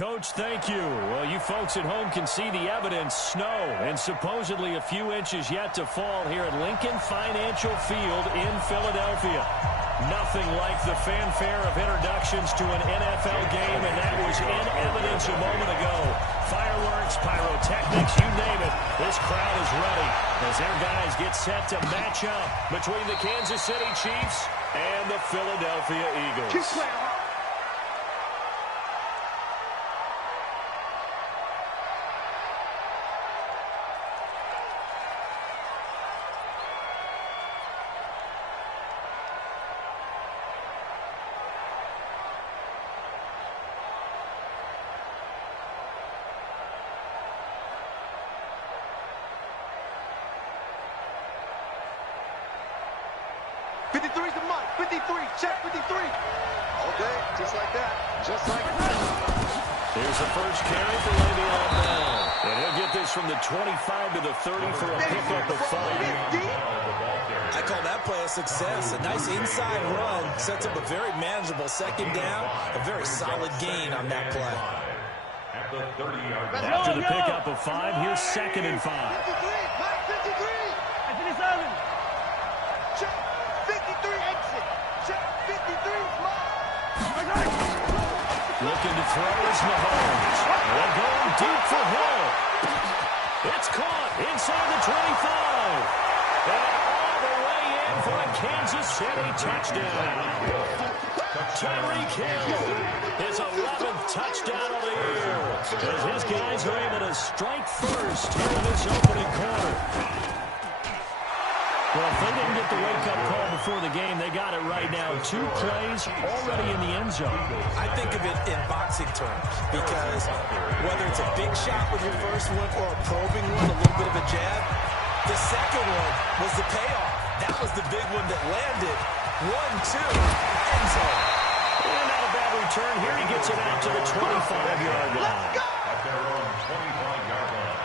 Coach, thank you. Well, you folks at home can see the evidence. Snow and supposedly a few inches yet to fall here at Lincoln Financial Field in Philadelphia. Nothing like the fanfare of introductions to an NFL game, and that was in evidence a moment ago. Fireworks, pyrotechnics, you name it. This crowd is ready as their guys get set to match up between the Kansas City Chiefs and the Philadelphia Eagles. Check 53. All day, just like that. Just like that. Here's the first carry for Le'Veon Bell. And he'll get this from the 25 to the 30 for a pickup of 5. I call that play a success. A nice inside run. Sets up a very manageable second down. A very solid gain on that play. After the pickup of 5, here's 2nd and 5. 53. Check 53 exit. Check 53 Looking to throw is Mahomes. They're going deep for Hill. It's caught inside the 25. And all the way in for a Kansas City touchdown. Tyreek Hill, his 11th touchdown of the year. As his guys are able to strike first here in this opening quarter. Well, if they didn't get the wake-up call before the game, they got it right now. 2 plays already in the end zone. I think of it in boxing terms because whether it's a big shot with your first one or a probing one, a little bit of a jab, the second one was the payoff. That was the big one that landed. 1-2, end zone. And not a bad return. Here he gets it out to the 25-yard line. Let's go! At their own 25-yard line.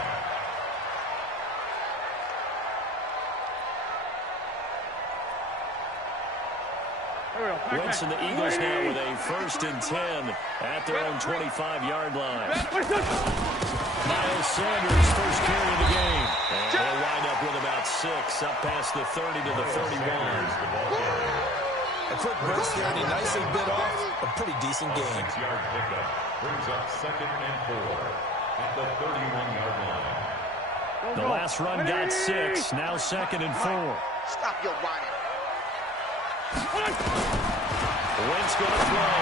Wentz and the Eagles now with a 1st and 10 at their own 25-yard line. Miles Sanders, first carry of the game. And they'll wind up with about 6, up past the 30 to the 31. A quick burst there, and he nicely bit off a pretty decent game. 6-yard pickup brings up 2nd and 4 at the 31-yard line. The last run got 6, now 2nd and 4. Stop your whining. Wentz going to throw.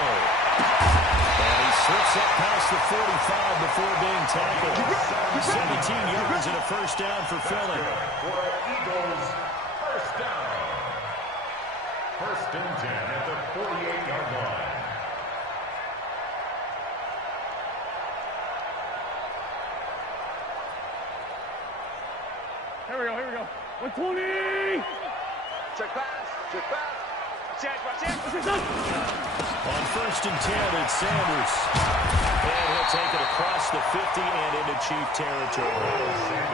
And he slips up past the 45 before being tackled. 17 yards and a first down for Philly. For Eagles, first down. 1st and 10 at the 48-yard line. Here we go. 120! Check pass. Check pass. On 1st and 10, it's Sanders. And he'll take it across the 50 and into Chief territory.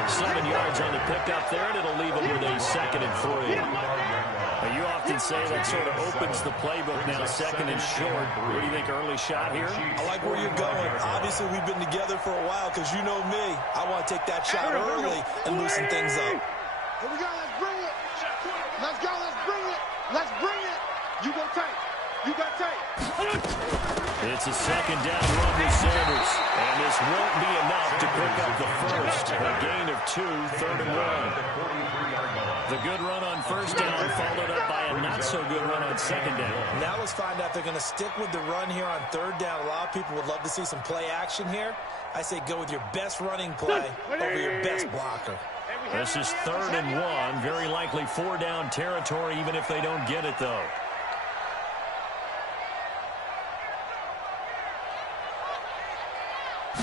7 yards on the pickup there, and it'll leave him with a 2nd and 3. Now, you often say that sort of opens the playbook now, 2nd and short. What do you think, early shot here? I like where you're going. Obviously, we've been together for a while because you know me. I want to take that shot early and loosen things up. Here we go. Let's bring it. Let's go. Let's bring it. Let's bring it. You go tight. You got tight. It's a 2nd down run with Sanders. And this won't be enough to pick up the first. A gain of 2, 3rd and 1. The good run on 1st down followed up by a not-so-good run on 2nd down. Now let's find out if they're going to stick with the run here on 3rd down. A lot of people would love to see some play action here. I say go with your best running play over your best blocker. This is 3rd and 1. Very likely 4-down territory, even if they don't get it, though.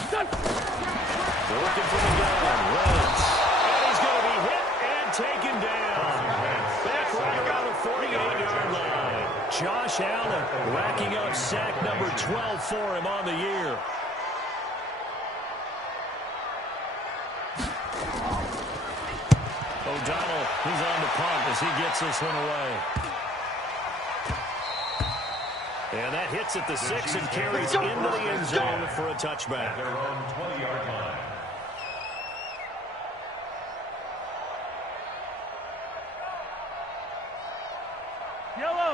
Looking for the gun. Wentz. And he's going to be hit and taken down. Back right around the 48-yard line. Josh Allen racking up sack number 12 for him on the year. O'Donnell, he's on the punt as he gets this one away. And that hits at the 6 and carries into the end zone for a touchback. At their own 20-yard line.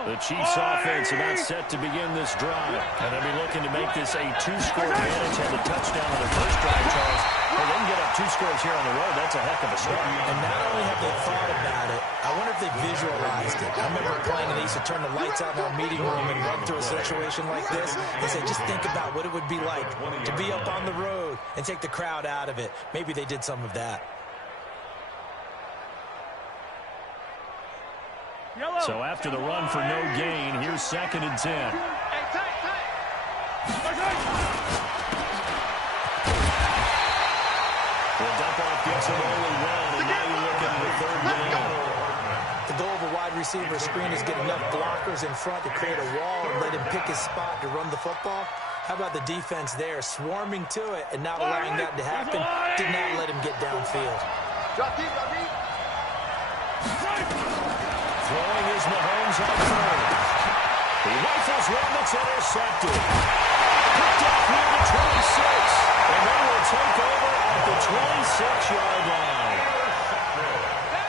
The Chiefs offense about set to begin this drive. And they'll be looking to make this a two-score advantage. Had the touchdown on the first drive, Charles. Well, they can get up 2 scores here on the road. That's a heck of a start. And not only have they thought about it, I wonder if they visualized it. I remember playing and they used to turn the lights out in our meeting room and run through a situation like this. They said, just think about what it would be like to be up on the road and take the crowd out of it. Maybe they did some of that. So after the run for no gain, here's 2nd and 10. Hey, tight. The dump-off gets him only one, and now you're looking at the 3rd down. The goal of a wide receiver screen is get enough blockers in front to create a wall and let him pick his spot to run the football. How about the defense there, swarming to it and not allowing that to happen? Did not let him get downfield. Drop deep. Throwing is Mahomes on 3rd. He rifles one that's intercepted. Picked up near the 26. And they will take over at the 26-yard line.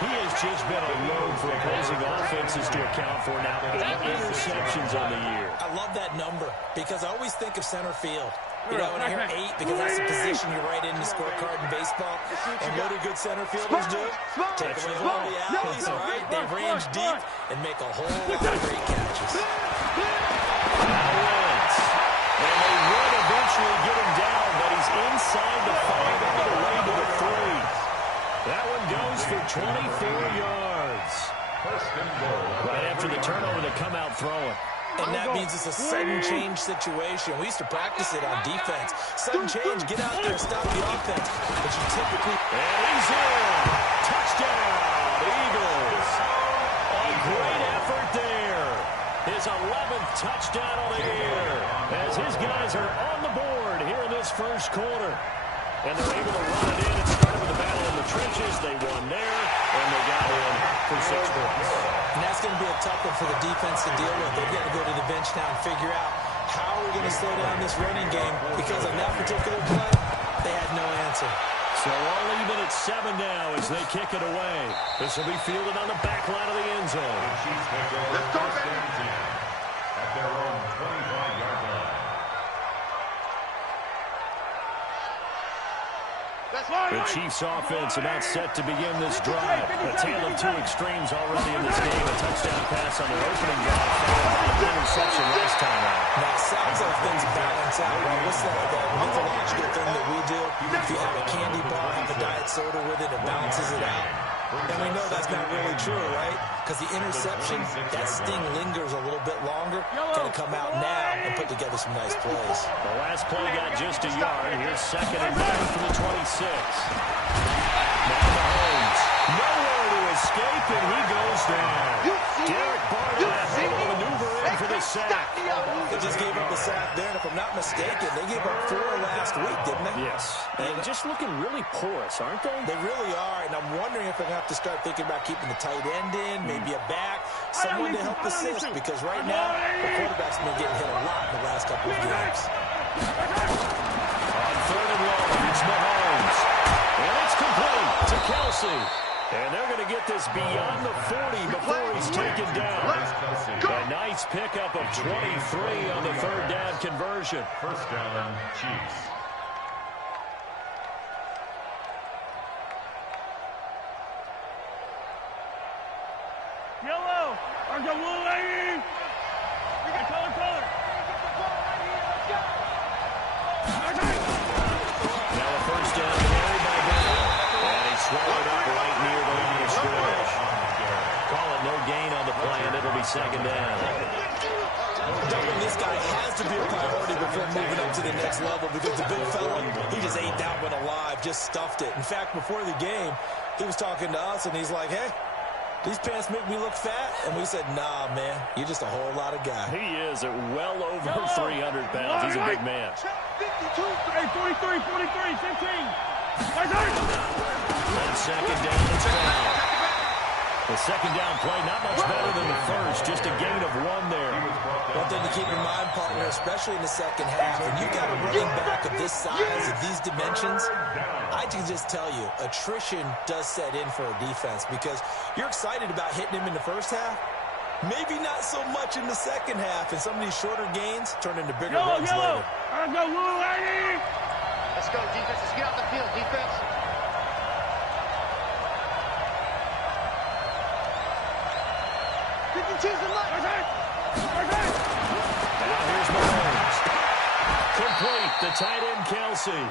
He has just been a load for opposing offenses to account for now. 8 interceptions on the year. I love that number because I always think of center field. You know, when I hear 8, because that's the position you write in the scorecard in baseball. And what do good center fielders do? Take away all the alleys, right? They range deep and make a whole lot of great catches. Now Wentz. And they will eventually get him down, but he's inside the 5 all the way to the 3. That one goes for 24 yards. Right after the turnover, they come out throwing. And that means it's a sudden change situation. We used to practice it on defense. Sudden change, get out there, stop the offense. But you typically... And he's in. Touchdown, Eagles. A great effort there. His 11th touchdown of the year. As his guys are on the board here in this first quarter. And they're able to run it in. It started with a battle in the trenches. They won there, and they got in for 6 points. And that's going to be a tough one for the defense to deal with. They've got to go to the bench now and figure out how we're going to slow down this running game, because on that particular play, they had no answer. So all even at 7 now as they kick it away. This will be fielded on the back line of the end zone. Let's go, baby. At their own 25-yard line. The Chiefs offense about set to begin this drive. A tale of 2 extremes already in this game. A touchdown pass on their opening drive, followed by an interception last time out. Now, it sounds like things balance out, right? What's that mythological thing that we do? If you have a candy bar, have a diet soda with it, it balances it out. And we know that's not really true, right? Because the interception, that sting lingers a little bit longer. Got to come out now and put together some nice plays. The last play got just a yard. Here's 2nd and 9 from the 26. Now Mahomes, nowhere to escape, and he goes down. Derek Barnett able to maneuver in for the sack. They just gave up a sack there, and if I'm not mistaken, they gave up 4 last week, didn't they? Yes. And just looking really porous, aren't they? They really are, and I'm wondering if they're going to have to start thinking about keeping the tight end in, maybe a back, someone to help assist, because right now, the quarterback's been getting hit a lot in the last couple of games. On 3rd and long, it's Mahomes. And it's complete to Kelsey. And they're going to get this beyond the 40 before he's taken down. A nice pickup of 23 on the 3rd down conversion. First down, Chiefs. Yellow. Argawoolay. We got color. Now a first down carry by Bell. And he swallowed up right near the line of scrimmage. Call it no gain on the play, and it'll be 2nd down. Doubling this guy has to be a priority before moving up to the next level, because the big fella, he just ate that one alive, just stuffed it. In fact, before the game, he was talking to us, and he's like, hey, these pants make me look fat? And we said, nah, man, you're just a whole lot of guy. He is at well over 300 pounds. He's a big man. 52, 43, 15. And 2nd down, it's foul. The 2nd down play, not much better than the first, just a gain of 1 there. One thing to keep in mind, partner, especially in the second half, when you've got a running back, a this size, at these dimensions, I can just tell you, attrition does set in for a defense because you're excited about hitting him in the first half. Maybe not so much in the second half, and some of these shorter gains turn into bigger runs later. Let's go, little lady! Let's go, defense. Let's get out the field, defense. Now here's Mahomes. Complete, the tight end, Kelsey.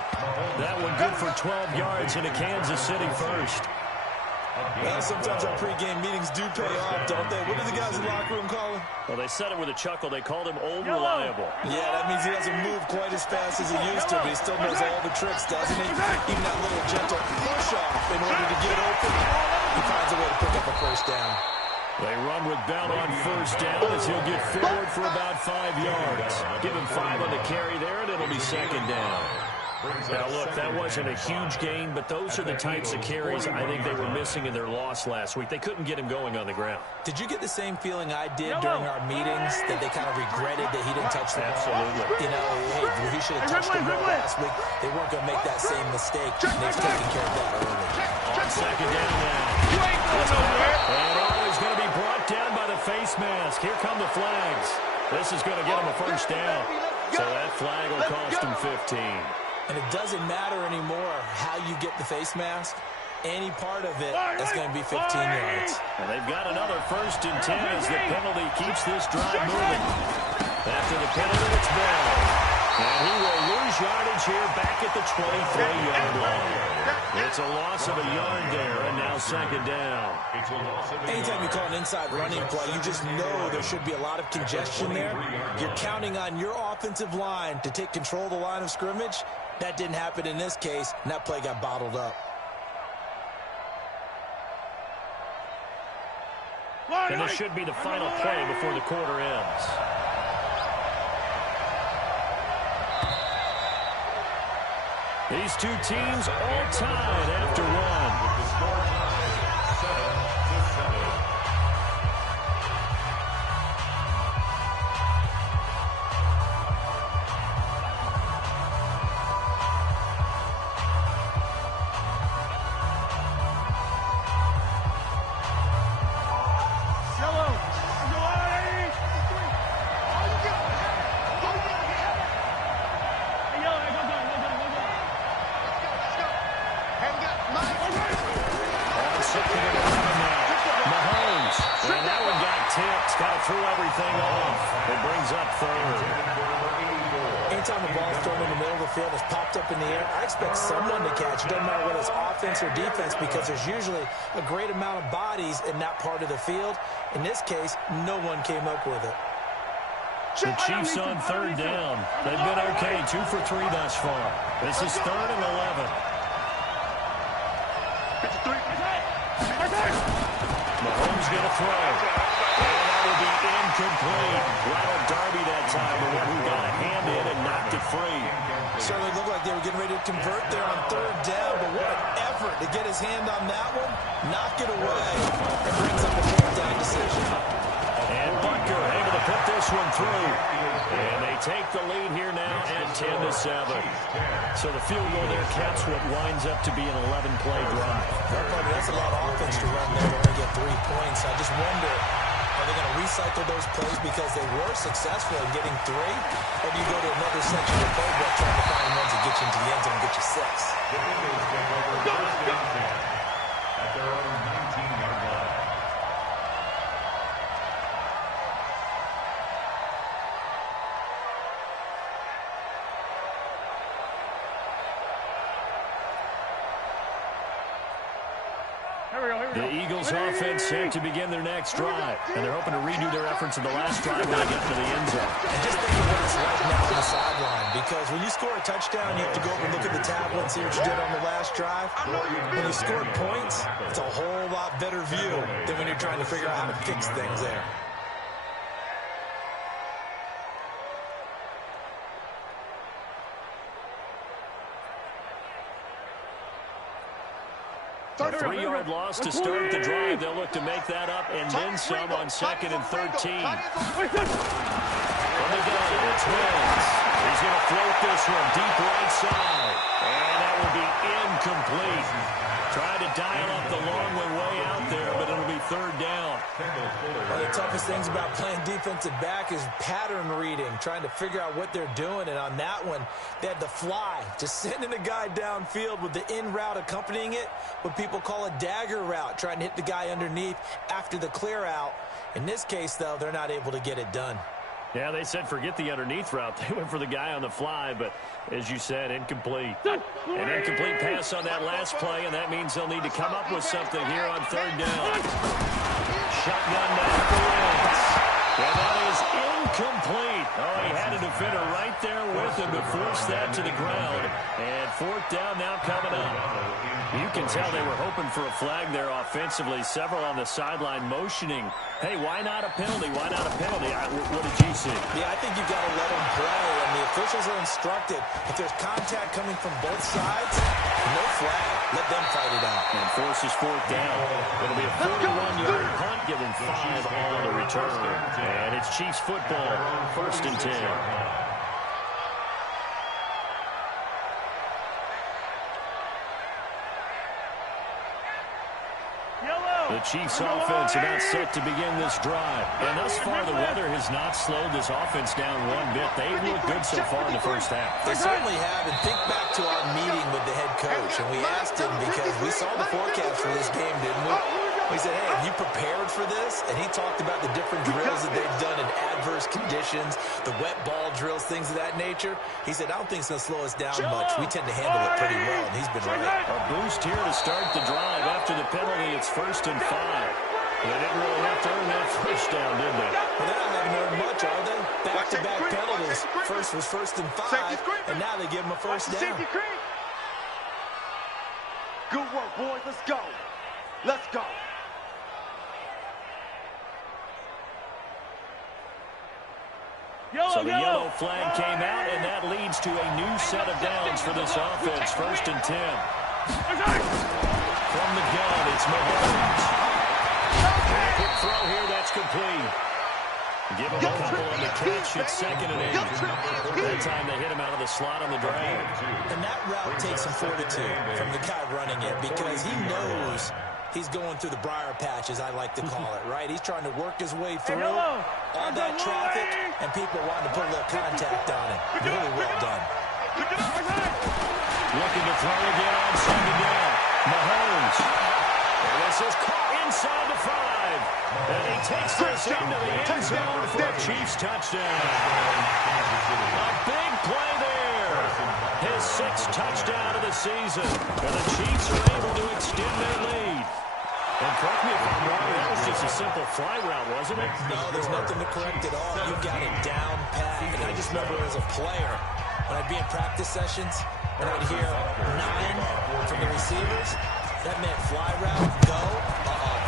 That one good for 12 yards into Kansas City first. Well, sometimes our pregame meetings do pay off, don't they? What do the guys in the locker room call him? Well, they said it with a chuckle. They called him Old Reliable. Yeah, that means he doesn't move quite as fast as he used to, but he still knows all the tricks, doesn't he? Even that little gentle push-off in order to get open, he finds a way to pick up a first down. They run with Bell on first down as he'll get forward for about 5 yards. Give him 5 on the carry there, and it'll be second down. Now, look, that wasn't a huge gain, but those are the types of carries I think they were missing in their loss last week. They couldn't get him going on the ground. Did you get the same feeling I did during our meetings, that they kind of regretted that he didn't touch the ball? Absolutely. You know, hey, he should have touched the ball last week. They weren't going to make that same mistake, and they've taken care of that early. On second down now. And always going to be brought down by the face mask. Here come the flags. This is going to get him a first down. So that flag will cost him 15. And it doesn't matter anymore how you get the face mask. Any part of it is going to be 15 yards. And they've got another 1st and 10 as the penalty keeps this drive moving. After the penalty, it's Bell. And he will lose yardage here back at the 23-yard line. It's a loss of a yard there, and now second down. Anytime you call an inside running play, you just know there should be a lot of congestion there. You're counting on your offensive line to take control of the line of scrimmage. That didn't happen in this case, and that play got bottled up. And this should be the final play before the quarter ends. These two teams all tied after one. Anytime the ball's thrown in the middle of the field, it's popped up in the air, I expect someone to catch. It doesn't matter whether it's offense or defense because there's usually a great amount of bodies in that part of the field. In this case, no one came up with it. The Chiefs on third down. They've been okay, 2 for 3 thus far. This is 3rd and 11. Mahomes going to throw. And that will be incomplete. Ronald Darby that time, the one who got a hand in and knocked it free. Certainly looked like they were getting ready to convert there on third down, but what an effort to get his hand on that one, knock it away, and brings up a fourth down decision. And Butker able to put this one through. And they take the lead here now at 10-7. So the field goal there caps what winds up to be an 11-play drive. That's a lot of offense to run there to only get 3 points. I just wonder, are they going to recycle those plays because they were successful in getting 3? Or do you go to another section of the playbook trying to find ones that get you into the end zone and get you 6? At their own 19-yard line. The Eagles offense set to begin their next drive. And they're hoping to redo their efforts in the last drive when they get to the end zone. And just think of what it's like now on the sideline. Because when you score a touchdown, you have to go over and look at the tablet and see what you did on the last drive. When you scored points, it's a whole lot better view than when you're trying to figure out how to fix things there. A 3-yard loss to start the drive. They'll look to make that up and then some on 2nd and 13. From the gun, Patriots wins. He's going to float this one deep right side. And that will be incomplete. Trying to dial up the long one way out there, but it'll be third down. One of the toughest things about playing defensive back is pattern reading, trying to figure out what they're doing. And on that one, they had the fly, just sending a guy downfield with the in route accompanying it, what people call a dagger route, trying to hit the guy underneath after the clear out. In this case, though, they're not able to get it done. Yeah, they said forget the underneath route. They went for the guy on the fly, but as you said, incomplete. An incomplete pass on that last play, and that means they'll need to come up with something here on third down. Shotgun down for Wentz. And that is incomplete. Oh, he had a defender right there with him to force that to the ground. And fourth down now coming up. You can tell they were hoping for a flag there offensively. Several on the sideline motioning. Hey, why not a penalty? Why not a penalty? What did you see? Yeah, I think you've got to let them play. And the officials are instructed, if there's contact coming from both sides, no flag. Let them fight it out. And forces fourth down. It'll be a 41-yard punt, give them 5 on the return. And it's Chiefs football, 1st and 10. The Chiefs offense about set to begin this drive. And thus far, the weather has not slowed this offense down one bit. They've looked good so far in the first half. They certainly have. And think back to our meeting with the head coach. And we asked him because we saw the forecast for this game, didn't we? We said, hey, have you prepared for this? And he talked about the different drills that they've done in adverse conditions, the wet ball drills, things of that nature. He said, I don't think it's going to slow us down much. We tend to handle it pretty well, and he's been right. A boost here to start the drive. After the penalty, it's 1st and 5. They didn't really have to earn that first down, did they? Well, they don't have to earn much, are they? Back-to-back penalties. First was 1st and 5, and now they give them a first down. Good work, boys. Let's go. Let's go. So the yellow flag came out, and that leads to a new set of downs for this offense. 1st and 10. From the gun, it's Mahomes. Quick throw here, that's complete. Give him a couple on the catch. It's 2nd and 8. That time they hit him out of the slot on the drag. And that route takes some fortitude from the guy running it because he knows he's going through the briar patch, as I like to call it, right? He's trying to work his way through all that traffic, and people wanting to put a little contact on it. Really well done. Looking to throw again on 2nd down. Mahomes. And this is caught inside the 5. And he takes this into the end zone for a Chiefs touchdown. A big play there. His 6th touchdown of the season. And the Chiefs are able to extend their lead. And correct me if I'm wrong, that was just a simple fly route, wasn't it? No, there's nothing to correct at all. You got it down pat. And I just remember as a player, when I'd be in practice sessions, and I'd hear 9 from the receivers, that meant fly route, go,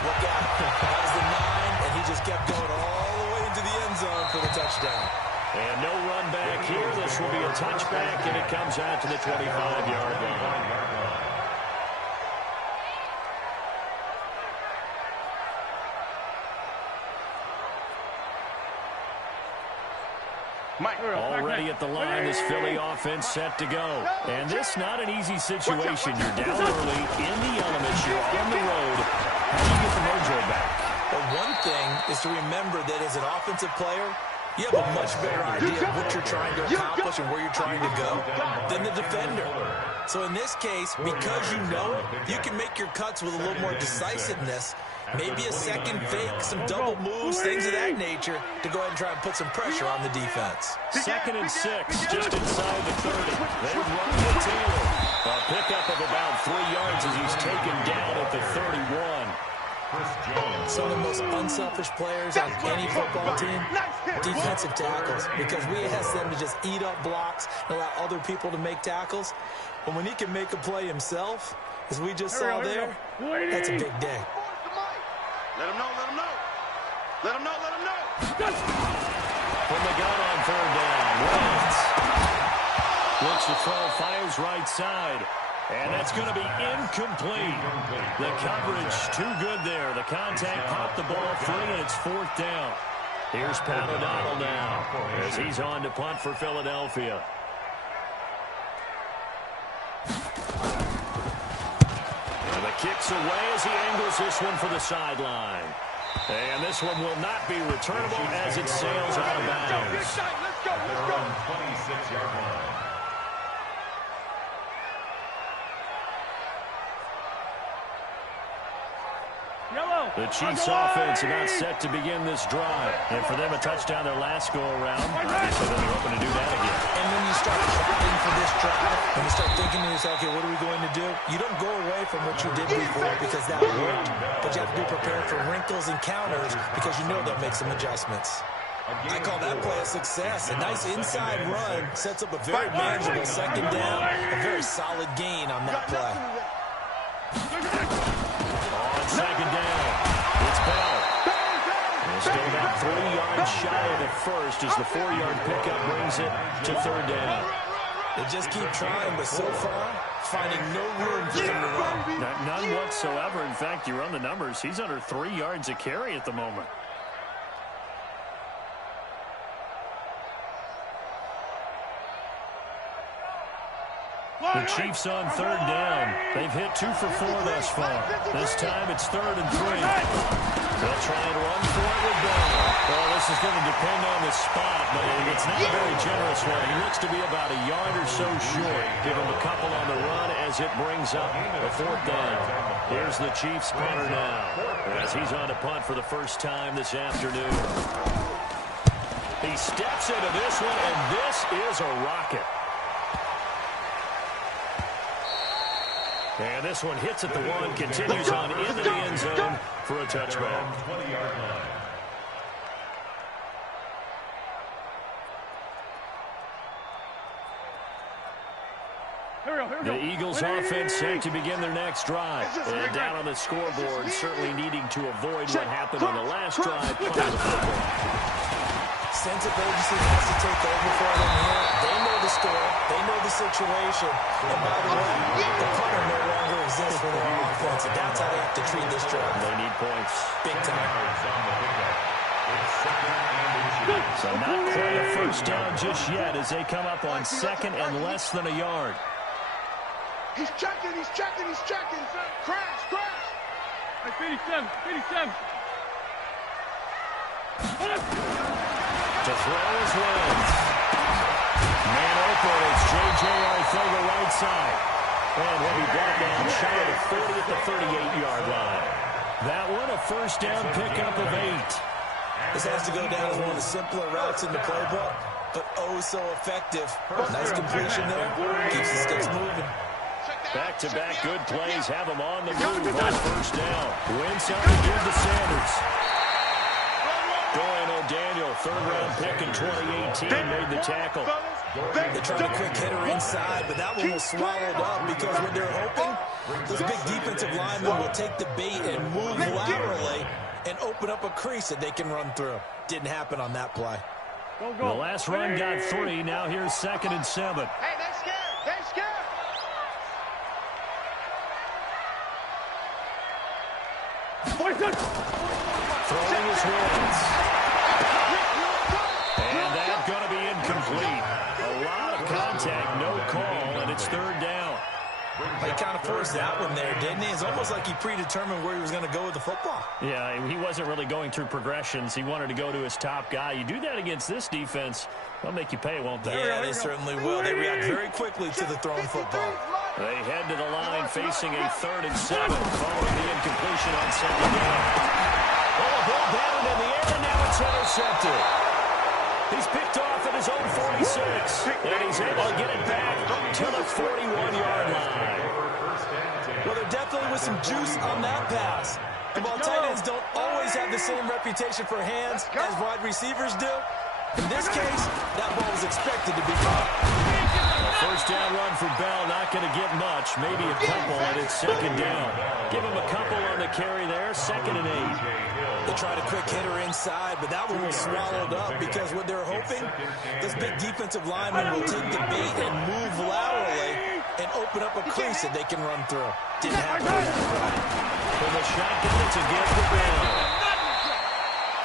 look out. That was the 9, and he just kept going all the way into the end zone for the touchdown. And no run back here. This will be a touchback, and it comes out to the 25-yard line. Already at the line, this Philly offense set to go. And this not an easy situation. You're down early, in the elements, you're on the road. How do you get the mojo back? Well, one thing is to remember that as an offensive player, you have a much better idea of what you're trying to accomplish and where you're trying to go than the defender. So in this case, because you know it, you can make your cuts with a little more decisiveness. Maybe a second fake, some double moves, things of that nature to go ahead and try and put some pressure on the defense. 2nd and 6, just inside the 30. They run with Taylor. A pickup of about 3 yards as he's taken down at the 31. Some of the most unselfish players on any football team, defensive tackles, because we ask them to just eat up blocks and allow other people to make tackles. But when he can make a play himself, as we just saw there, that's a big day. Let him know, let him know. Let him know, let him know. From the gun on 3rd down, Wentz looks to throw, fires right side. And that's going to be incomplete. The coverage too good there. The contact popped the ball free, and it's 4th down. Here's Pat O'Donnell now as he's on to punt for Philadelphia. And the kick's away as he angles this one for the sideline. And this one will not be returnable as it sails out of bounds. Let's go. 26-yard line. The Chiefs offense about set to begin this drive. And for them, a touchdown their last go-around. Obviously, they're hoping to do that again. And when you start plotting for this drive, when you start thinking to yourself, okay, what are we going to do? You don't go away from what you did before because that worked. But you have to be prepared for wrinkles and counters because you know they'll make some adjustments. I call that play a success. A nice inside run sets up a very manageable second down, a very solid gain on that play. On second down, it's Bell. And still about 3 yards shy of the first as the 4-yard pickup brings it to third down. They just keep trying, but so far, finding no room for them to run. None whatsoever. In fact, you run the numbers. He's under 3 yards a carry at the moment. The Chiefs on third down. They've hit 2 for 4 thus far. This time it's 3rd and 3. They'll try and run for it with Bell. Well, this is going to depend on the spot, but it's not a very generous one. He looks to be about a yard or so short. Give him a couple on the run as it brings up a 4th down. Here's the Chiefs punter now as he's on to punt for the first time this afternoon. He steps into this one, and this is a rocket. And this one hits at the 1, continues on into the end zone for a touchback. 20-yard line. The Eagles offense set to begin their next drive. And down on the scoreboard, certainly needing to avoid what happened on the last drive. Sense of urgency has to take over for them here. They know the score. They know the situation. And by the way, the punter no longer exists for their offense. And that's how they have to treat this drive. They need points. Big time. So not quite a first down just yet as they come up on 2nd and less than a yard. He's checking. Crash. Hey, 57. To throw is Wentz. Man open, it's J.J. Arcega right side. And he'll be brought down shy of the 40 at the 38-yard line. That one a first down pickup of 8. This has to go down as one of the simpler routes in the playbook, but oh so effective. Nice completion there. Keeps the sticks moving. Back-to-back good plays have him on the move on first down. Wentz out to give to Sanders. Dorian O'Daniel, 3rd-round pick in 2018, made the tackle. They tried a quick hitter inside, but that one was swallowed up because when they're hoping, those big defensive linemen will take the bait and move laterally and open up a crease that they can run through. Didn't happen on that play. The last run got 3. Now here's 2nd and 7. Hey, they're scared. Throwing his Wentz. And that's going to be incomplete. A lot of contact, no call, and it's 3rd down. He kind of forced that one there, didn't he? It's almost like he predetermined where he was going to go with the football. Yeah, he wasn't really going through progressions. He wanted to go to his top guy. You do that against this defense, they'll make you pay, won't they? Yeah, they certainly will. They react very quickly to the thrown football. They head to the line facing a 3rd and 7 following the incompletion on 2nd down. Oh, a ball batted in the air, and now it's intercepted. He's picked off at his own 46, and he's able to get it back to the 41-yard line. Well, there definitely was some juice on that pass. And while tight ends don't always have the same reputation for hands as wide receivers do, in this case, that ball was expected to be caught. A first down run for Bell, not going to get much, maybe a couple, and it's 2nd down. Give him a couple on the carry there, 2nd and 8. They tried a quick hitter inside, but that one was swallowed up because what they're hoping, this big defensive lineman will take the bait and move laterally and open up a crease that they can run through. Didn't happen on that play. From the shotgun, it's a gift to Bell.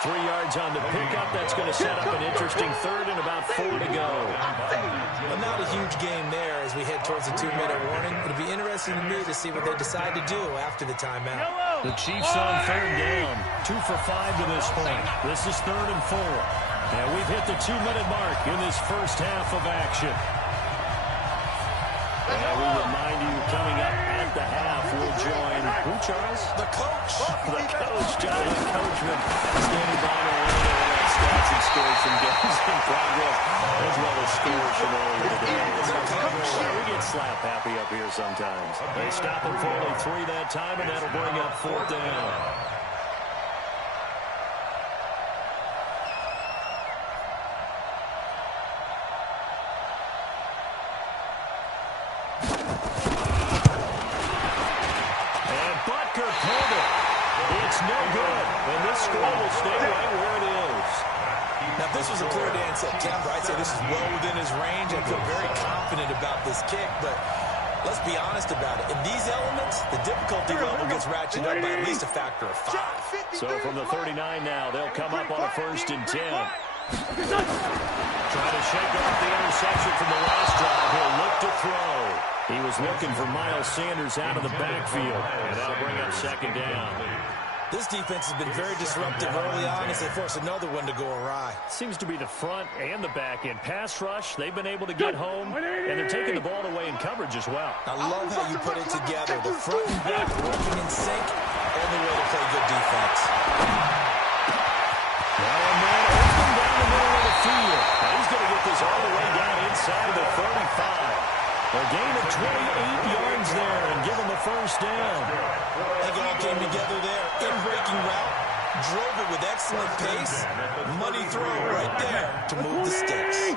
3 yards on the pickup. That's going to set up an interesting third and about 4 to go. Well, not a huge game there as we head towards the 2-minute warning. It'll be interesting to me to see what they decide to do after the timeout. The Chiefs on third down. 2 for 5 to this point. This is 3rd and 4. And we've hit the 2-minute mark in this first half of action. And we remind you, coming up at the half, we'll join, who, Charles? The coach. The coach, Jonathan Coachman, standing by to learn about stats and scores from games in progress, as well as scores from earlier today. We get slap happy up here sometimes. They stop him for only 3 that time, and that'll bring up 4th down. No good, and this score will stay right where it is. Now, if this was a clear day in September, I'd say this is well within his range. I feel very confident about this kick, but let's be honest about it. In these elements, the difficulty level gets ratcheted up by at least a factor of 5. So from the 39 now, they'll come up on a 1st and 10. Trying to shake off the interception from the last drive. He'll look to throw. He was looking for Miles Sanders out of the backfield, and that'll bring up 2nd down. This defense has been very disruptive early on as they force another one to go awry. Seems to be the front and the back end. Pass rush, they've been able to get home, and they're taking the ball away in coverage as well. I love how you put it together. The front and back working in sync. Only way to play good defense. Well, a man open down the middle of the field. Now he's going to get this all the way down inside the 35. A gain of 28 yards there and give him the 1st down. I think it all came together there. In-breaking route, drove it with excellent pace. Money throw right there to move the sticks.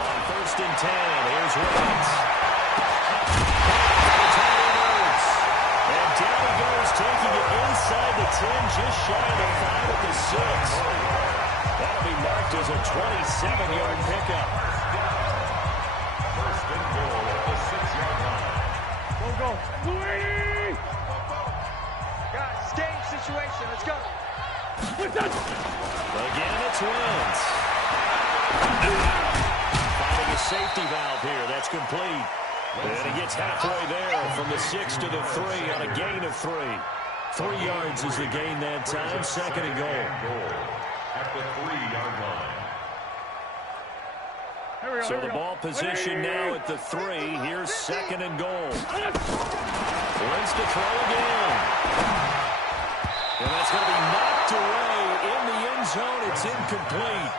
On 1st and 10, here's Wentz. And down he goes, taking it inside the 10, just shy of the 5 at the 6. That'll be marked as a 27-yard pickup. 1st and goal at the 6-yard line. Go. 280! Guys, game situation. Let's go. Again, it's Wentz. Finding a safety valve here. That's complete. And he gets halfway there from the 6 to the 3 on a gain of 3. 3 yards is the gain that time. 2nd and goal. At the 3-yard line. So the ball position now at the 3. Here's 2nd and goal. Wentz to throw again. And that's going to be knocked away in the end zone. It's incomplete.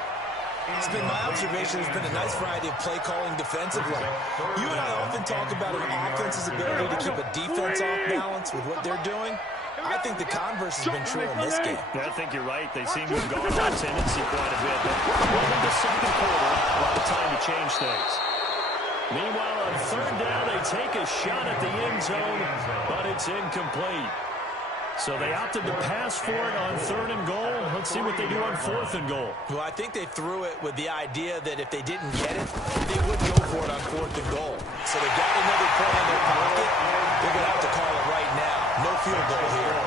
It's been my observation. There's been a nice variety of play calling defensively. You and I often talk about an offense's ability to keep a defense off balance with what they're doing. I think the converse has been true in this game. Yeah, I think you're right. They seem to have gone on tendency quite a bit. But in the 2nd quarter, a lot of time to change things. Meanwhile, on 3rd down, they take a shot at the end zone, but it's incomplete. So they opted to pass for it on 3rd and goal. Let's see what they do on 4th and goal. Well, I think they threw it with the idea that if they didn't get it, they would go for it on 4th and goal. So they got another point in their pocket. They're going to have to call it right now. No field goal here.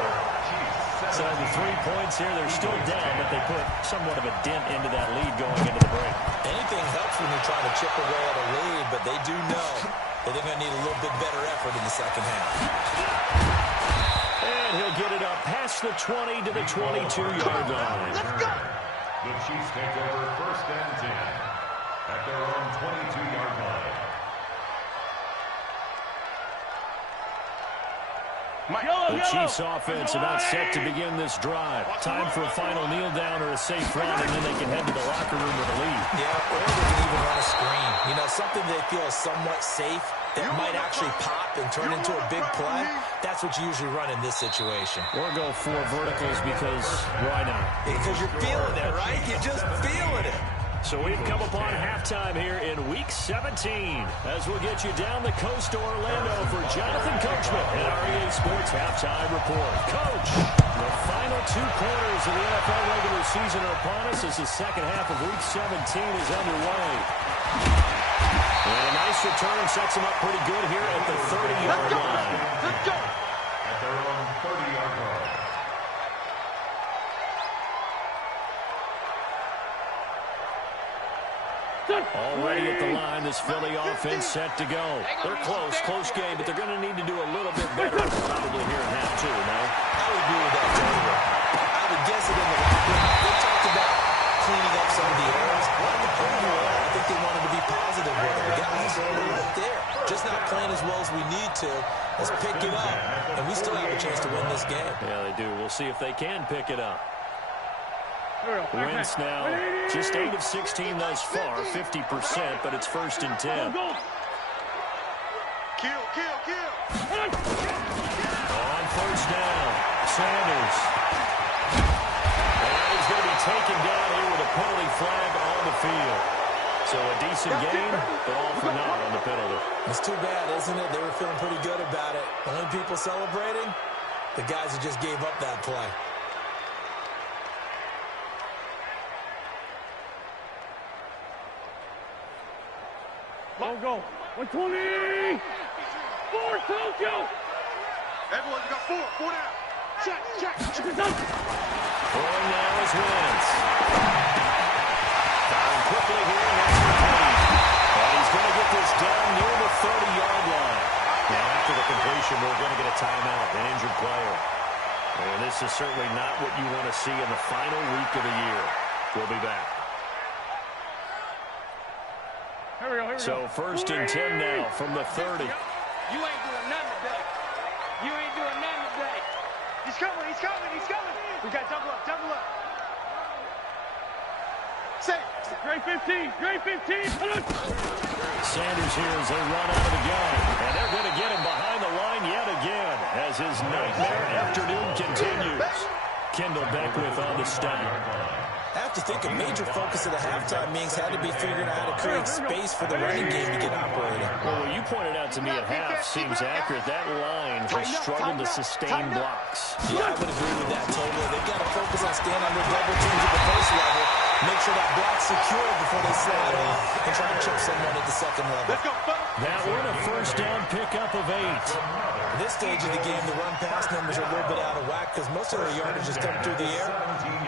So the 3 points here, they're still down, but they put somewhat of a dent into that lead going into the break. Anything helps when you're trying to chip away at a lead, but they do know that they're going to need a little bit better effort in the 2nd half. And he'll get it up past the 20 to the 22-yard line. Let's go. The Chiefs take over 1st and 10 at their own 22-yard line. The Chiefs offense about set to begin this drive. Time for a final kneel down or a safe run, and then they can head to the locker room with a lead. Yeah, or they can even run a screen. You know, something they feel is somewhat safe that might actually pop and turn into a big play. That's what you usually run in this situation. Or go 4 verticals because why not? Because you're feeling it, right? You're just feeling it. So we've come upon halftime here in Week 17 as we'll get you down the coast to Orlando for Jonathan Coachman and our EA Sports Halftime Report. Coach, the final 2 quarters of the NFL regular season are upon us as the 2nd half of Week 17 is underway. And a nice return sets him up pretty good here at the 30-yard line. Let's go. at their own 30-yard line. Already at the line, this Philly offense set to go. They're close game, but they're going to need to do a little bit better probably here in half two, no? I would agree with that totally. I would guess it in the locker room. They talked about cleaning up some of the errors. Overall, I think they wanted to be positive with it. Guys, we're right there. Just not playing as well as we need to. Let's pick it up, and we still have a chance to win this game. Yeah, they do. We'll see if they can pick it up. Wentz now just 8 of 16 thus far, 50%, but it's 1st and 10. Kill. On 1st down, Sanders. And he's going to be taken down here with a penalty flag on the field. So a decent game, but all for naught on the penalty. It's too bad, isn't it? They were feeling pretty good about it. The only people celebrating, the guys who just gave up that play. Go. 120. 4, Tokyo. Everyone, you got 4 down. Check. Throwing now is Wentz. Firing quickly here, and that's complete. And he's going to get this down near the 30-yard line. Now, after the completion, we're going to get a timeout, an injured player. And this is certainly not what you want to see in the final week of the year. We'll be back. Here we go. So 1st and 10 now from the 30. You ain't doing nothing today. He's coming. We got double up. Safe. Great 15. Sanders here as they run out of the gun. And they're going to get him behind the line yet again as his nightmare afternoon continues. Kendall Beckwith on the stop. I have to think a major focus of the halftime meetings had to be figuring out how to create space for the running game to get operating. Well, what you pointed out to me at half seems accurate. That line has struggled to sustain blocks. Yeah, I would agree with that totally. They've got to focus on staying under double teams at the first level, make sure that block's secure before they slide off, and try to chip someone at the second level. That one a 1st down pickup of 8. At this stage of the game, the run-pass numbers are a little bit out of whack because most of their yardage is coming through the air.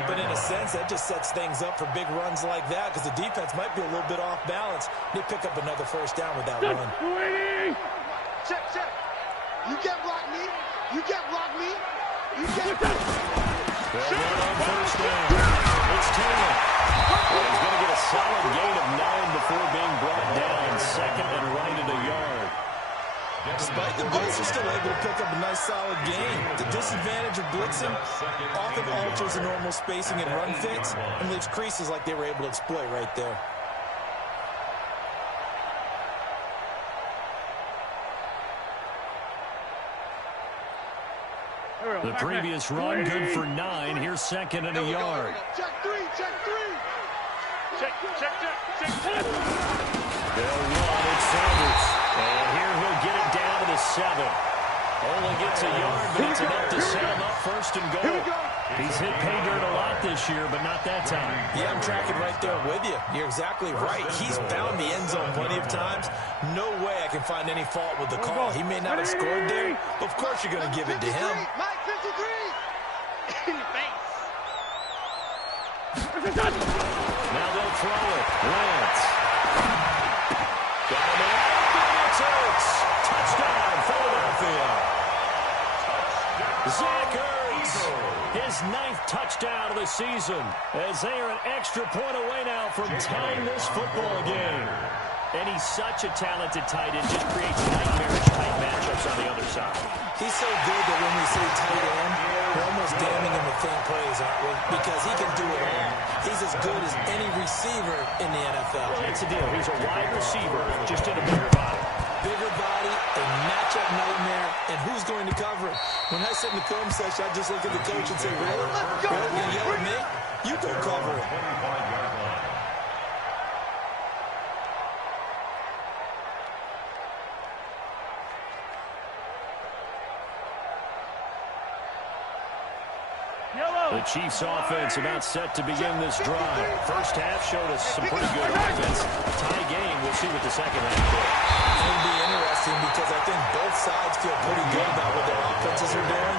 But in a sense, that just sets things up for big runs like that because the defense might be a little bit off balance. They pick up another 1st down with that run. Check. You can't block me. They'll run on 1st down. It's Taylor. Well, he's going to get a solid gain of 9 before being brought down. 2nd and right at a yard. Despite the blitz, they're still able to pick up a nice solid gain. The disadvantage of blitzing often alters the normal spacing and run fits and leaves creases like they were able to exploit right there. The previous run good for 9. Here's 2nd and a yard. Check 3. They'll run. It's Sanders. And here he'll get it down to the 7. Only gets a yard, but it's enough to set him up 1st and goal. He's hit pay dirt a lot this year, but not that time. Yeah, I'm tracking right there with you. You're exactly right. He's found the end zone plenty of times. No way I can find any fault with the call. He may not have scored there, but of course you're going to give it to him. Mike 53. In the face. Now they'll throw it. Lance. Got him in. It's Ertz. Touchdown, Philadelphia. Zach Ertz. His 9th touchdown of the season as they are an extra point away now from tying this football game. And he's such a talented tight end, just creates nightmarish-type matchups on the other side. He's so good that when we say tight end, we're almost damning him with faint praise, aren't we? Because he can do it all. He's as good as any receiver in the NFL. Well, that's the deal. He's a wide receiver, just in a bigger body. Bigger body, a matchup nightmare, and who's going to cover him? When I sit in the film session, I just look at the coach and say, really? Really? You're going to yell at me? You go cover him. The Chiefs offense about set to begin this drive. First half showed us some pretty good offense. A tie game with see what the second half is. It'll be interesting because I think both sides feel pretty good about what their offenses are doing.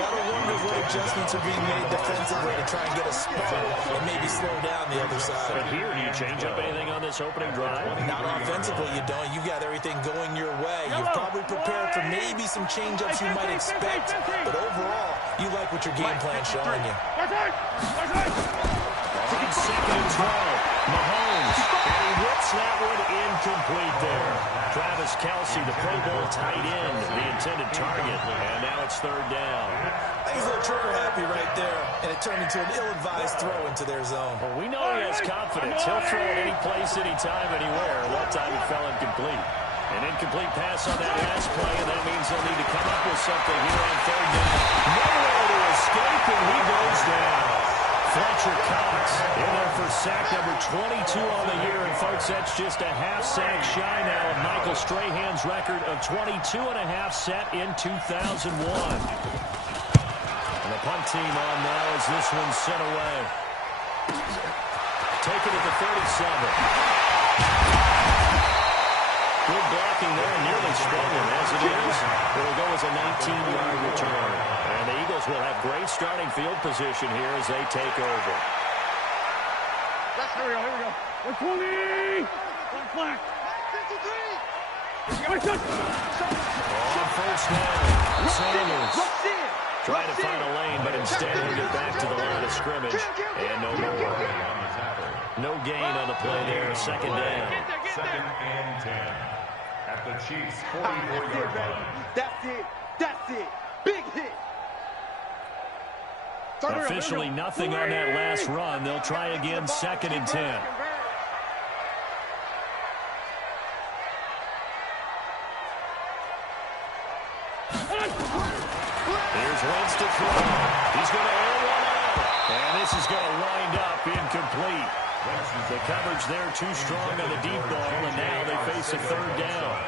Gotta wonder what adjustments are being made defensively to try and get a spark and maybe slow down the other side. But here, do you change up anything on this opening drive? Not offensively, you don't. You got everything going your way. You've probably prepared for maybe some change-ups you might expect, but overall, you like what your game plan's showing you. On second and 12, Mahomes, and he whips that one incomplete there. Travis Kelce, the Pro Bowl tight end, the intended target, and now it's third down. I think he's a little trigger happy right there, and it turned into an ill-advised throw into their zone. Well, we know he has confidence. He'll throw it any place, anytime, anywhere. That time it fell incomplete. An incomplete pass on that last play, and that means they'll need to come up with something here on third down. Nowhere to escape, and he goes down. Fletcher Cox in there for sack number 22 on the year. And, folks, that's just a half sack shy now of Michael Strahan's record of 22.5 set in 2001. And the punt team on now as this one's sent away. Taken at the 37. Good blocking there, nearly stolen as it is. It'll go as a 19-yard return. And the Eagles will have great starting field position here as they take over. Here we go. 120. Black flag. 53. On first down, Sanders trying to find a lane, but instead he'll get back to the line of scrimmage. And no more. No gain on the play there. Second down. Second and 10. At the Chiefs' 44-yard line. That's it. Big hit. Officially nothing on that last run. They'll try again, second and 10. Here's Wentz to throw. He's going to air one out. And this is going to wind up incomplete. The coverage there too strong on the deep ball, and now they face a third down.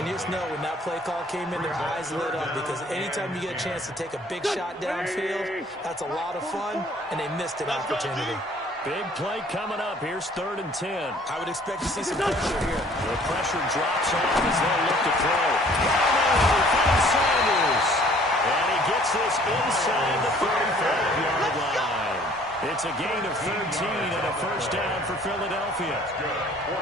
And you just know when that play call came in, their eyes lit up because anytime you get a chance to take a big shot downfield, that's a lot of fun, and they missed an opportunity. Big play coming up. Here's third and 10. I would expect to see some pressure here. The pressure drops off as they look to throw. Finds Sanders. And he gets this inside the 35-yard line. It's a gain of 13 and a first down for Philadelphia.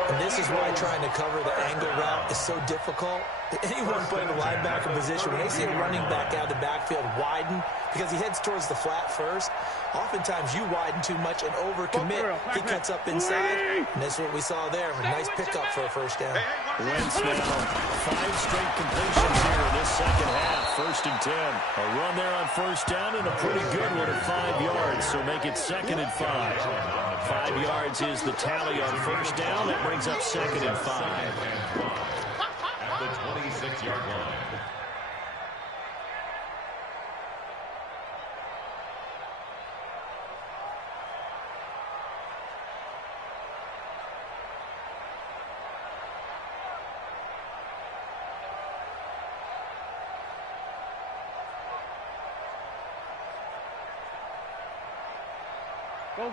And this is why trying to cover the angle route is so difficult. Anyone playing the linebacker position, when they see a running back out of the backfield widen because he heads towards the flat first, oftentimes you widen too much and overcommit. He cuts up inside, and that's what we saw there. A nice pickup for a first down. Wentz now 5 straight completions here in this second half. First and 10. A run there on first down and a pretty good one at 5 yards, so make it second and 5. 5 yards is the tally on first down. That brings up second and 5. At the 26-yard line.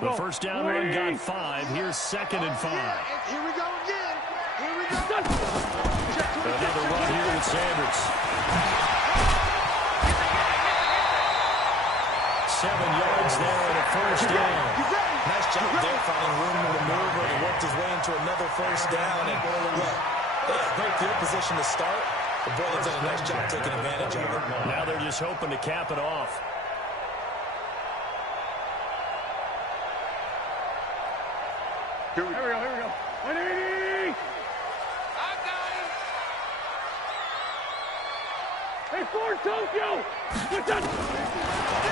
The first down run got 5. Here's second and 5. Here we go again. Here we go. Another run here with Sanders. 7 yards there and a first down. Nice job there finding room to maneuver and worked his way into another first down. And look, they had great field position to start, but boy, they've done a nice job taking advantage of it. Now they're just hoping to cap it off. Here we go. 180. Hey, Ford, Tokyo. What's that?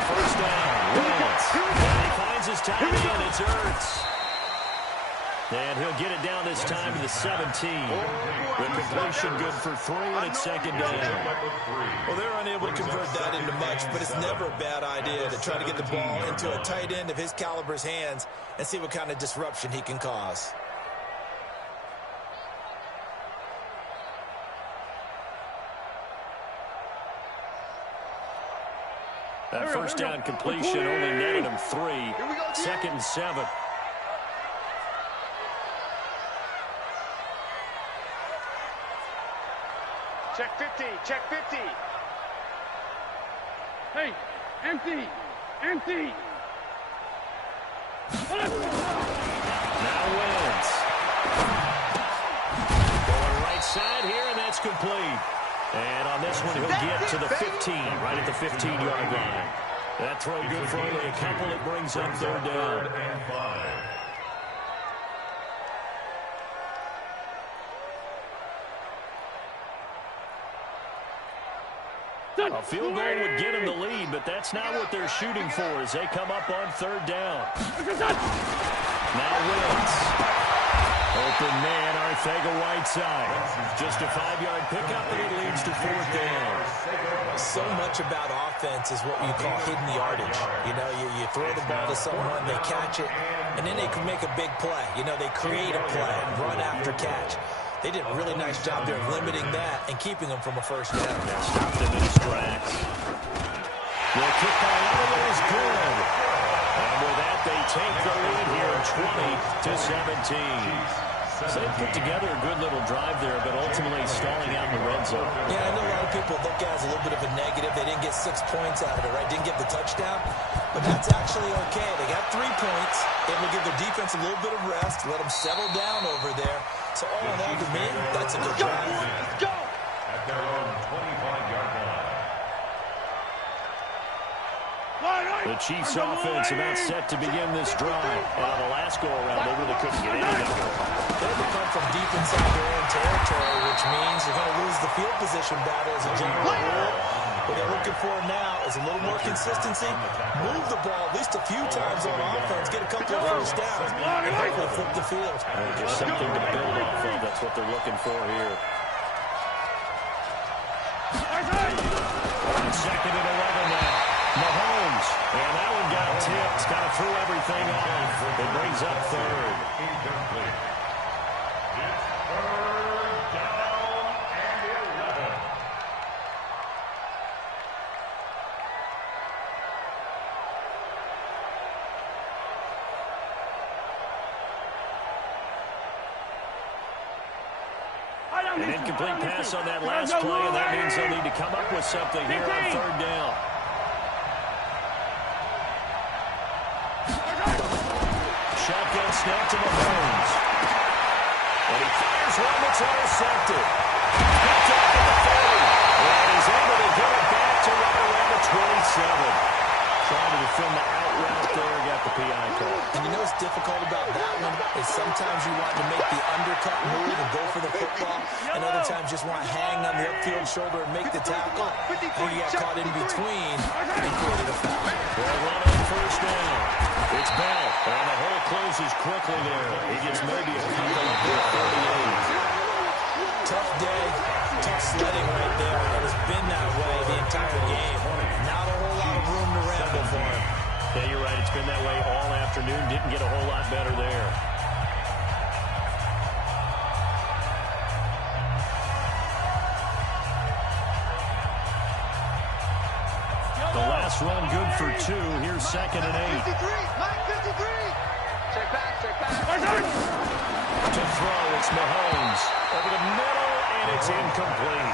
First down. Wentz. And he finds his tight end. It's Ertz. And he'll get it down this time to the 17. The completion good for 3, and it's second down. Well, they're unable to convert that into much, but it's never a bad idea to try to get the ball into a tight end of his caliber's hands and see what kind of disruption he can cause. That first down completion only netted him 3. Second and 7. Check 50. Check 50. Hey, empty. Empty. Now wins. Going right side here, and that's complete. And on this one, he'll get to the 15, right at the 15-yard line. That throw good for only a couple. It brings up third down. A field goal would get him the lead, but that's not what they're shooting for as they come up on third down. Now Wentz. Open man, Arcega-Whiteside. Just a 5-yard pickup, and it leads to fourth down. So much about offense is what you call hidden yardage. You know, you throw the ball to someone, they catch it, and then they can make a big play. You know, they create a play, run after catch. They did a really nice job there of limiting that and keeping them from a first down. Stopped him in his tracks. The kick by Elliott is good. And with that, they take the lead here 20-17. So they put together a good little drive there, but ultimately stalling out in the red zone. Yeah, I know a lot of people look at it as a little bit of a negative. They didn't get 6 points out of it, right? Didn't get the touchdown. But that's actually okay. They got 3 points. Able to give their defense a little bit of rest, let them settle down over there. So all in all, to me, that's a good drive. Let's go! At their own 25-yard line. The Chiefs' offense about set to begin this drive. And on the last go-around, they really couldn't get anything going. They're going to come from deep inside their own territory, which means they're going to lose the field position battle as a general rule. What they're looking for now is a little more consistency, move the ball at least a few times on offense, get a couple of first downs, and hopefully flip the field. Just something to build off of. That's what they're looking for here. Second and 11 now. Mahomes, and that one got tipped, kind of threw everything off. It brings up third. Incomplete. It's third down and 11. An incomplete pass on that last play, and that means they'll need to come up with something here on third down. Shotgun snap to Mahomes. And he fires one that's intercepted. Picked up at the 30. And he's able to get it back to right around the 27. Trying to defend the out route there. Got the PI call. And you know what's difficult about that one is sometimes you want to make the undercut move and go for the football, and other times just want to hang on the upfield shoulder and make the tackle, and you got caught in between and created a foul. They'll run on first down. It's Bell, and the hole closes quickly there. He gets maybe a couple of 48. Tough day, tough sledding right there, and it's been that way the entire game. Not a whole lot of room to ramble for him. Yeah, you're right. It's been that way all afternoon. Didn't get a whole lot better there. The last run good for 2. Here's second and 8. 53, line 53. Check back, check back. To throw, it's Mahomes. Over the middle, and it's incomplete.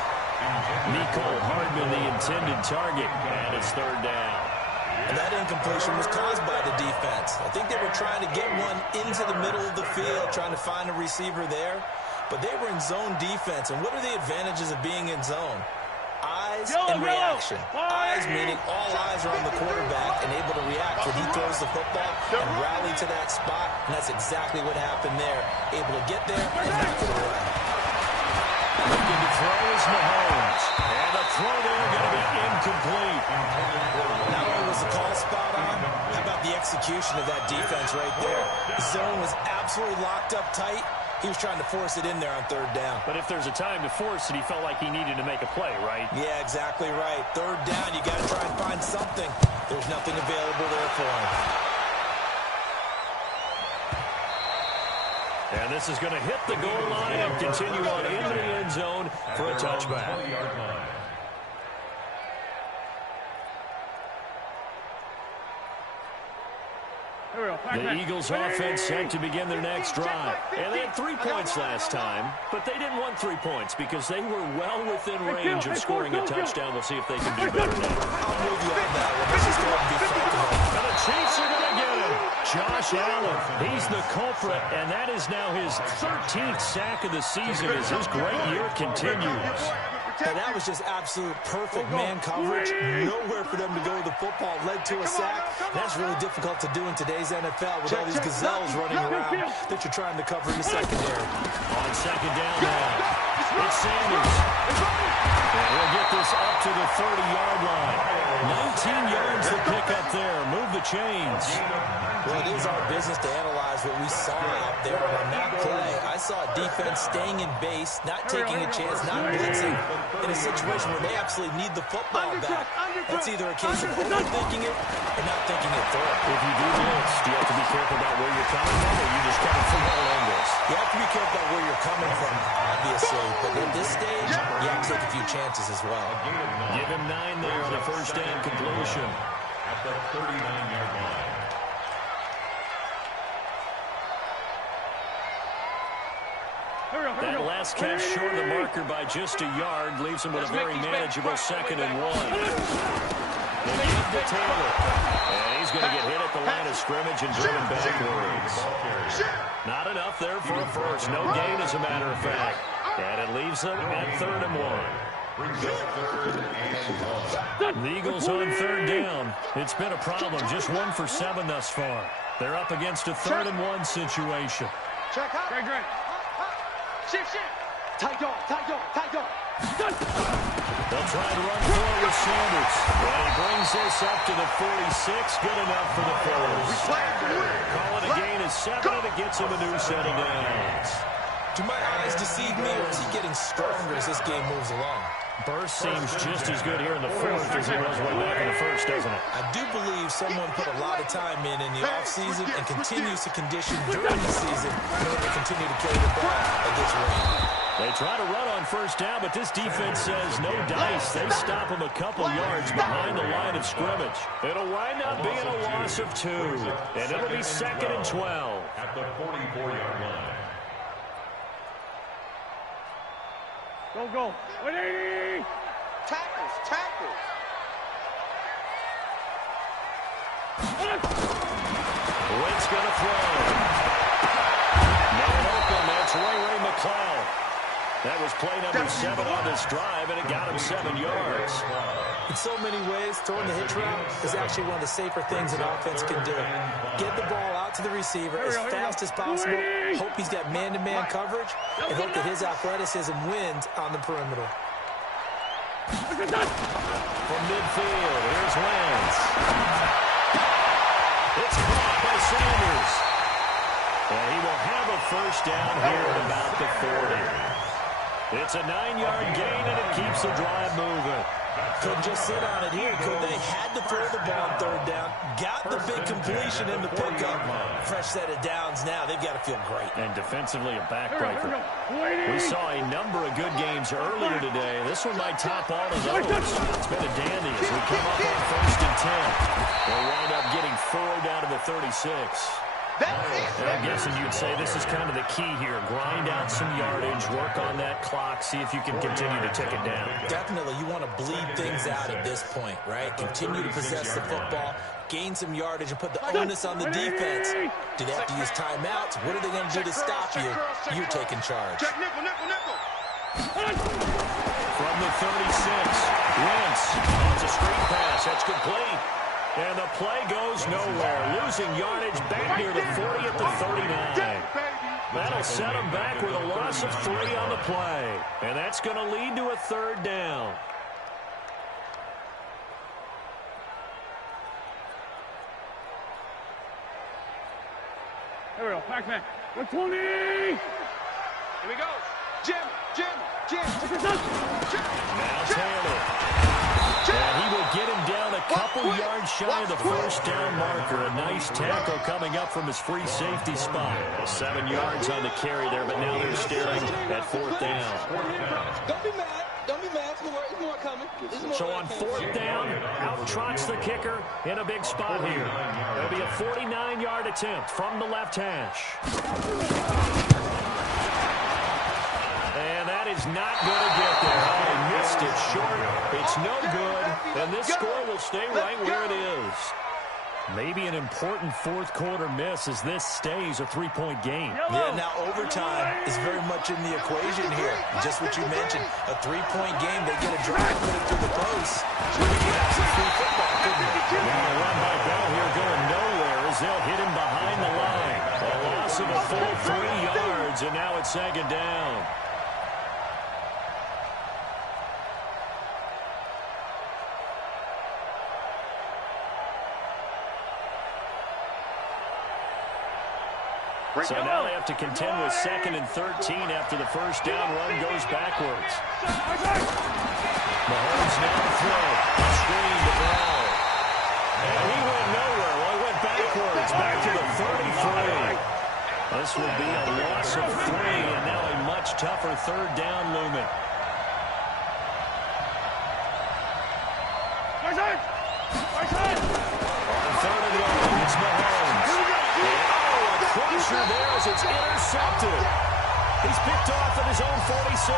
Mecole Hardman, the intended target, and it's third down. And that incompletion was caused by the defense. I think they were trying to get one into the middle of the field, trying to find a receiver there. But they were in zone defense. And what are the advantages of being in zone? Eyes and reaction. Eyes meaning all eyes are on the quarterback and able to react when he throws the football and rally to that spot. And that's exactly what happened there. Able to get there and knock it away. Looking to throw is Mahomes. And the throw there going to be incomplete. Not only was the call spot on, how about the execution of that defense right there? The zone was absolutely locked up tight. He was trying to force it in there on third down. But if there's a time to force it, he felt like he needed to make a play, right? Yeah, exactly right. Third down, you got to try and find something. There's nothing available there for him. And this is going to hit the goal line and continue on into the end zone for a touchback. Here we go. The Eagles offense set to begin their next drive. And they had 3 points last time, but they didn't want 3 points because they were well within range of scoring a touchdown. We'll see if they can do better now. I'm with you on that one. This is going to be fun. And the Chiefs are going to get him. Josh Allen, he's the culprit, and that is now his 13th sack of the season as his great year continues. And that was just absolute perfect man coverage. Nowhere for them to go with the football. Led to a sack. That's really difficult to do in today's NFL with all these gazelles running around that you're trying to cover in the secondary. On second down now, it's Sanders. And he'll get this up to the 30-yard line. 19 yards to pick up there. Move the chains. Well, it is our business to analyze what we saw out there on that play. I saw a defense staying in base, not taking a chance, not blitzing in a situation where they absolutely need the football back. That's either a case of overthinking it or not thinking it through. If you do blitz, do you have to be careful about where you're coming from, or you just coming from all angles? You have to be careful about where you're coming from, obviously. But at this stage, you have to take a few chances as well. Give him 9 there on the first down completion. At the 39-yard line. That last catch short of the marker by just a yard leaves him with a very manageable 2nd and 1. They give to Taylor. And he's going to get hit at the line of scrimmage and driven backwards. Not enough there for a first. No gain, as a matter of fact. And it leaves them at 3rd and 1. The Eagles on 3rd down. It's been a problem. Just 1 for 7 thus far. They're up against a 3rd and 1 situation. Check out. Great. Shift. Tight dog. They'll try to run forward with Sanders. And he brings this up to the 46. Good enough for the first. Call it a gain of 7, and it gets him a new set of downs. Do my eyes deceive me, or is he getting stronger as this game moves along? Burst seems just as good here in the 4th as he was way back in the 1st, doesn't it? I do believe someone put a lot of time in the offseason and continues to condition during the season in order to continue to play the ball at this rate. They try to run on first down, but this defense says no dice. They stop him a couple yards behind the line of scrimmage. It'll wind up being a loss of 2, and it'll be 2nd and 12. At the 44-yard line. Go. 180. Tackles. Wentz going to throw. Man open, that's Ray McCloud. That was play number 7 on this drive, and it got him 7 yards. In so many ways, throwing the hitch route is actually one of the safer things an offense can do. Get the ball out to the receiver as fast as possible, hope he's got man-to-man coverage, and hope that his athleticism wins on the perimeter. From midfield, here's Wentz. It's caught by Sanders. And he will have a first down here at about the 40. It's a 9-yard gain, and it keeps the drive moving. Couldn't just sit on it here, could they? Had to throw the ball on 3rd down. Got the big completion in the pickup. Fresh set of downs now. They've got to feel great. And defensively, a backbreaker. We saw a number of good games earlier today. This one might top all of those. It's been a dandy as we come up on 1st and 10. They'll wind up getting 4 down to the 36. And I'm guessing you'd say this is kind of the key here. Grind out some yardage, work on that clock, see if you can continue to take it down. Definitely, you want to bleed things out at this point, right? Continue to possess the football, gain some yardage, and put the onus on the defense. Do they have to use timeouts? What are they going to do to stop you? You're taking charge. Check nickel. From the 36, Wentz. It's a screen pass. That's complete. And the play goes nowhere. Losing yardage back near the 40 at the 39. That'll set him back with a loss of 3 on the play. And that's going to lead to a 3rd down. There we go. Pac-Man. 120. Here we go. Jim. Now Taylor. And he will get him down a couple yards shy of the first down marker. A nice tackle coming up from his free safety spot. 7 yards on the carry there, but now they're staring at 4th down. Don't be mad. it, man. There's more coming. So on fourth down, out trots the kicker in a big spot here. It'll be a 49-yard attempt from the left hash. And that is not going to get there. Oh, he missed it short. It's no good. And this score will stay right where it is. Maybe an important fourth quarter miss as this stays a three-point game. Yeah, now overtime is very much in the equation here. Just what you mentioned, a three-point game. They get a drive, put it through the post. We could have some free football, couldn't we? Now a run by Bell here going nowhere as they'll hit him behind the line. A loss of a full 3 yards, and now it's second down. So now they have to contend with 2nd and 13 after the first down run goes backwards. Mahomes now to throw. Screen to Bell. And he went nowhere. Well, he went backwards. Back to the 33. This will be a loss of 3, and now a much tougher third down looming. On 3rd and long, it's Mahomes. Crusher there as it's intercepted. He's picked off at his own 46.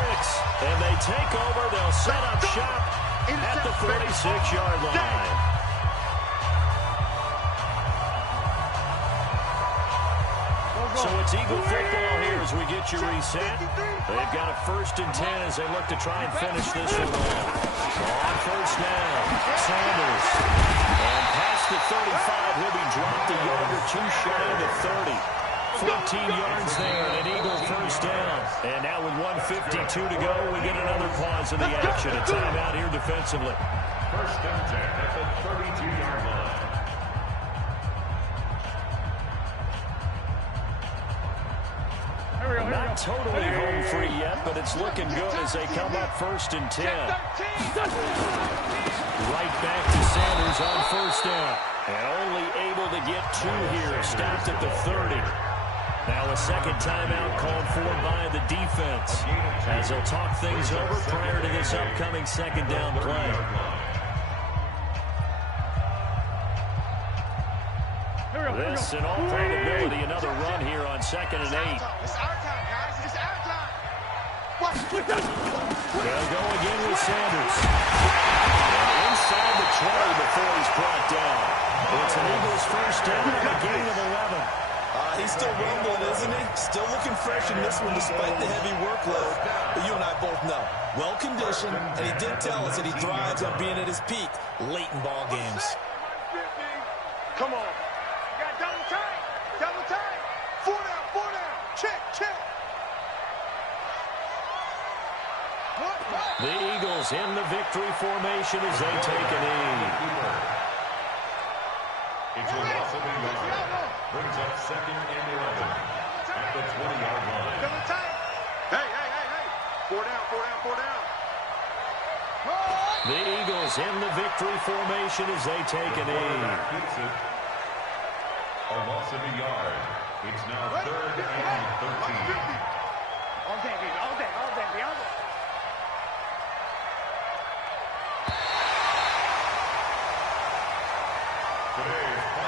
And they take over. They'll set up shop at the 46-yard line. So it's Eagle football here as we get you reset. They've got a 1st and 10 as they look to try and finish this one off. On first down, Sanders. And past the 35, he'll be dropped a yard or 2 shy of the 30. 14 yards there and an Eagle first down. And now with 1:52 to go, we get another pause in the action. A timeout here defensively. First and 10 at the 32-yard line. Not totally home free yet, but it's looking good as they come up 1st and 10. Right back to Sanders on first down. And only able to get 2 here. Stopped at the 30. Now a second timeout called for by the defense as they'll talk things over prior to this upcoming second down play. This, in all probability, another run here on 2nd and 8. It's our time, guys. It's our time. What? They'll go again with Sanders. And inside the 20 before he's brought down. It's an Eagles first down and a gain of 11. He's still rumbling, isn't he? Still looking fresh in this one despite the heavy workload. But you and I both know, well-conditioned, and he did tell us that he thrives on being at his peak late in ball games. Come on. You got double time. Double time. 4 down. 4 down. Check. The Eagles in the victory formation as they take a knee. It's a loss of a yard. Brings up 2nd and 11 at the 20-yard line. Double time. Hey. 4 down. The Eagles in the victory formation as they take a knee. A loss of a yard. It's now 3rd and 13. All day.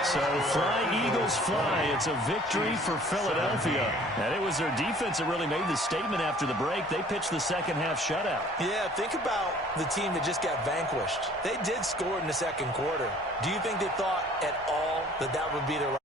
So fly, Eagles, fly. It's a victory for Philadelphia. And it was their defense that really made the statement after the break. They pitched the second half shutout. Yeah, think about the team that just got vanquished. They did score in the second quarter. Do you think they thought at all that that would be their